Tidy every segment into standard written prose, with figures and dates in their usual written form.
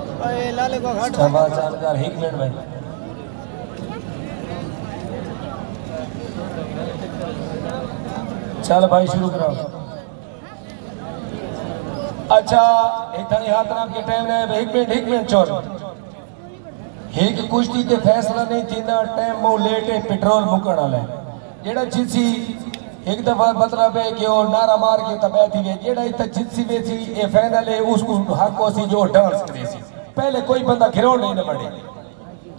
चाल एक मिनट भाई। चल भाई शुरू करो। अच्छा इतना हाथ नाम के टाइम है एक मिनट चोर एक कुश्ती ते फैसला नहीं थींदा टाइम मो लेट है पेट्रोल मुकण वाला जेड़ा जिसी एक दफा मतलब है कि वो नारा मार के तबाह थी वे जेड़ा इतना जिसी वे थी ये फाइनल है उसको हक सी जो डांस करे सी पहले कोई बंदा गिरोड़ नहीं न बड़े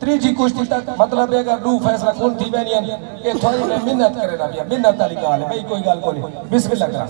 त्रीजी कुश्ती तक मतलब है अगर दू फैसला कौन थी वैनियन ये थोड़ी में मिन्नत करे ना पिया मिन्नत वाली गाल है भाई कोई गाल कोनी बिस्मिल्लाह करा।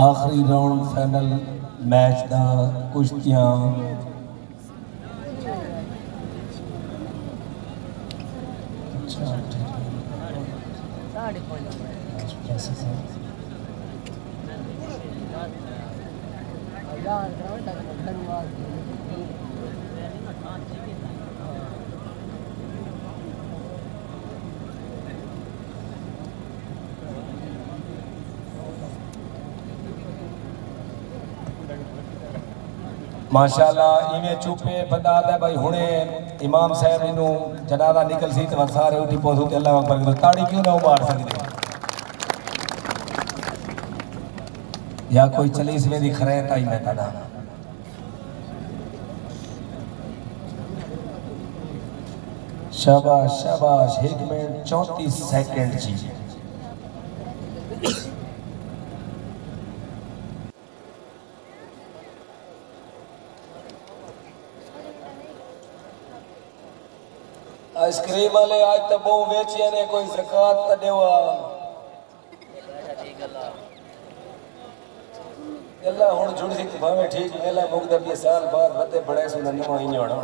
आखिरी राउंड फाइनल मैच दा कुश्तियां माशाल्लाह इवें चुपे बंदा आदा भाई हुणे इमाम साहब इनू जनाजा निकल सी तो सारे उठी पहुंचो ते अल्लाह अकबर करो ताड़ी क्यों ना मार सकते या कोई चली इसमें दी खरैत आई मैं तना शाबाश शाबाश 1 मिनट 34 सेकंड जी। आइसक्रीम वाले आज तो बहु बेचिया ने कोई ज़कात तो देवा अल्लाह हुन जुड़ सी भावे ठीक मेला मुकदा भी साल बाद बते बड़े सुना निमा ही होना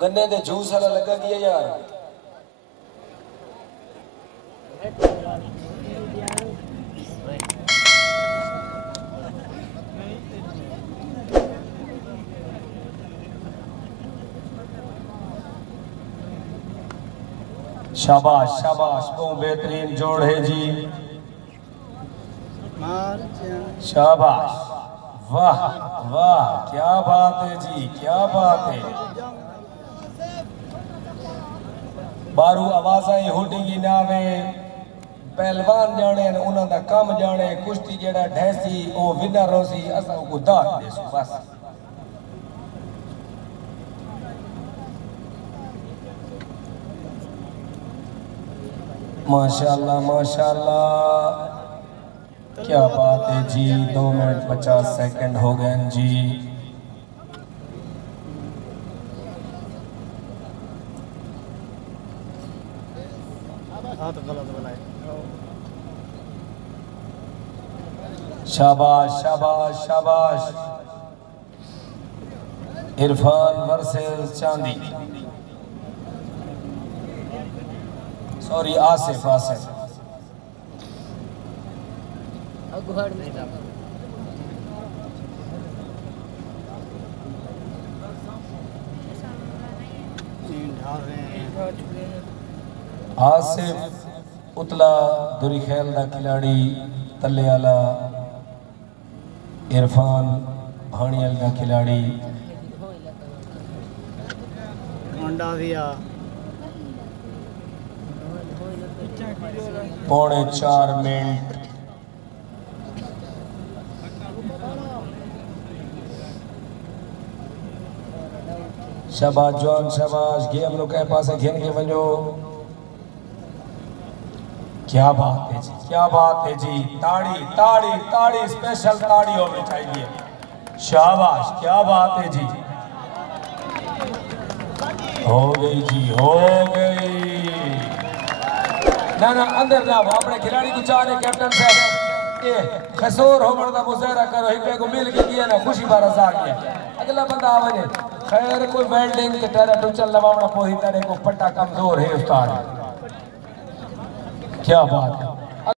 गन्ने दे जूस वाला लगा गया यार शाबाश शाबाश बहुत बेहतरीन जोड़ है जी शाबाश वाह वाह क्या बात है जी क्या बात है बारू आवाज़ां होडिंगी नावे पहलवान जाने उन्हां दा काम जाने कुश्ती जेड़ा ढैसी ओ विनर होसी असां को दात देसू बस माशाल्लाह माशाल्लाह क्या बात है जी 2 मिनट 50 सेकंड हो गए जी। शाबाश शाबाश शाबाश इरफान वर्सेस चांदी सॉरी आसिफ आसिफ आसिफ उतला दुरी खेल दा खिलाड़ी तले वाला इरफान भाणियल का खिलाड़ी पौने 4 मिनट शाबाश जॉन शाबाश गेम नो के पास खेल के वजो क्या बात है जी क्या बात है जी ताड़ी ताड़ी ताड़ी स्पेशल ताड़ी होनी चाहिए शाबाश क्या बात है जी हो गई जी, हो गई। ना ना अंदर ना अपने खिलाड़ी को चाह रहे कैप्टन साहब ये खसूर होमर का मुजाहरा करो, एक को मिल के किया ना खुशी बारा सा गया अगला बंदा आवे खैर कोई वेल्डिंग के टारा टुचल लवावना पोही तारे को पट्टा कमजोर है उस्ताद, क्या बात है।